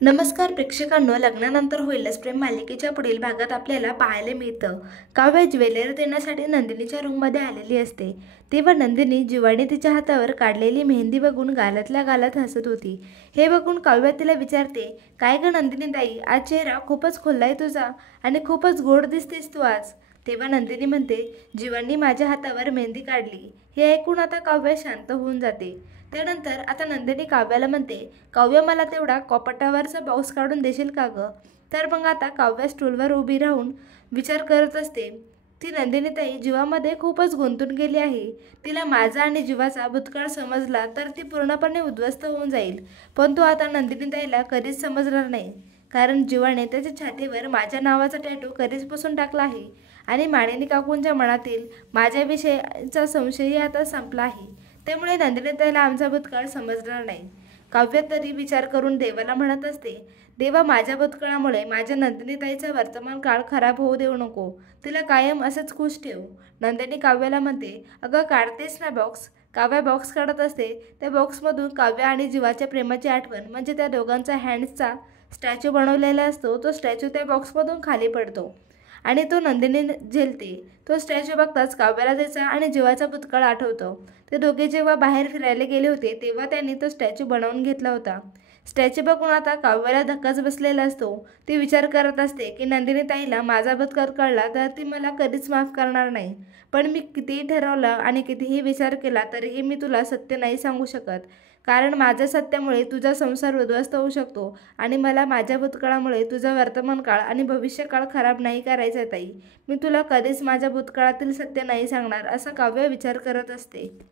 नमस्कार प्रेक्षकांनो, लग्नानंतर होईलच प्रेम मालिकेच्या पुढील भागात आपल्याला पाहायला मिळतं काव्य ज्वेलरी देण्यासाठी नंदिनीच्या रूममध्ये आलेली असते। तेव्हा नंदिनी जीवाने तिच्या हातावर काढलेली मेहंदी बघून गालातल्या गालात हसत होती। हे बघून काव्य तिला विचारते, काय ग नंदिनी ताई, आज चेहरा खूपच खुललाय तुझा आणि खूपच गोड दिसतेस तू आज। तेव्हा नंदिनी म्हणते, जीवांनी माझ्या हातावर मेहंदी काढली। हे ऐकून आता काव्य शांत होऊन जाते। त्यानंतर आता नंदिनी काव्याला म्हणते, काव्य मला तेवढा कपाटावरचा बॉक्स काढून देशील का ग। तर मग आता काव्य स्टूलवर उभी राहून विचार करत असते। ती नंदिनी ताई जीवामध्ये खूपच गुंतून गेली आहे। तिला माझा आणि जीवाचा भूतकाळ समजला तर ती पूर्णपणे उद्ध्वस्त होऊन जाईल, पण तो आता नंदिनी ताईला कधीच समजणार नाही, कारण जीवाने त्याच्या छातीवर माझ्या नावाचा टॅटू कधीच पुसून टाकला आहे आणि मानिनी काकूंच्या मनातील माझ्याविषयीचा संशयही आता संपला आहे। त्यामुळे नंदिनीताईला आमचा भूतकाळ समजणार नाही। काव्य तरी विचार करून देवाला म्हणत असते, देवा माझ्या भूतकाळामुळे माझ्या नंदिनीताईचा वर्तमान काळ खराब होऊ देऊ नको, तिला कायम असंच खुश ठेव। नंदिनी काव्याला म्हणते, अगं काढतेस ना बॉक्स। काव्य बॉक्स काढत असते। त्या बॉक्समधून काव्य आणि जीवाच्या प्रेमाची आठवण म्हणजे त्या दोघांचा हँड्सचा स्टॅच्यू बनवलेला असतो। तो स्टॅच्यू त्या बॉक्समधून खाली पडतो आणि तो नंदिनी झेलते। तो स्टॅच्यू बघताच काव्याला त्याचा आणि जीवाचा भूतकाळ आठवतो। ते दोघे जेव्हा बाहेर फिरायला गेले होते तेव्हा त्यांनी तो स्टॅच्यू बनवून घेतला होता। स्टॅच्यू बघून आता काव्याला धक्काच बसलेला असतो। ती विचार करत असते की नंदिनी ताईला माझा भूतकाळ कळला तर ती मला कधीच माफ करणार नाही, पण मी कितीही ठरवलं आणि कितीही विचार केला तरीही मी तुला सत्य नाही सांगू शकत, कारण माझ्या सत्यामुळे तुझा संसार उद्ध्वस्त होऊ शकतो आणि मला माझ्या भूतकाळामुळे तुझा वर्तमान काळ आणि भविष्यकाळ खराब नाही करायचा ताई। मी तुला कधीच माझ्या भूतकाळातील सत्य नाही सांगणार, असा काव्य विचार करत असते।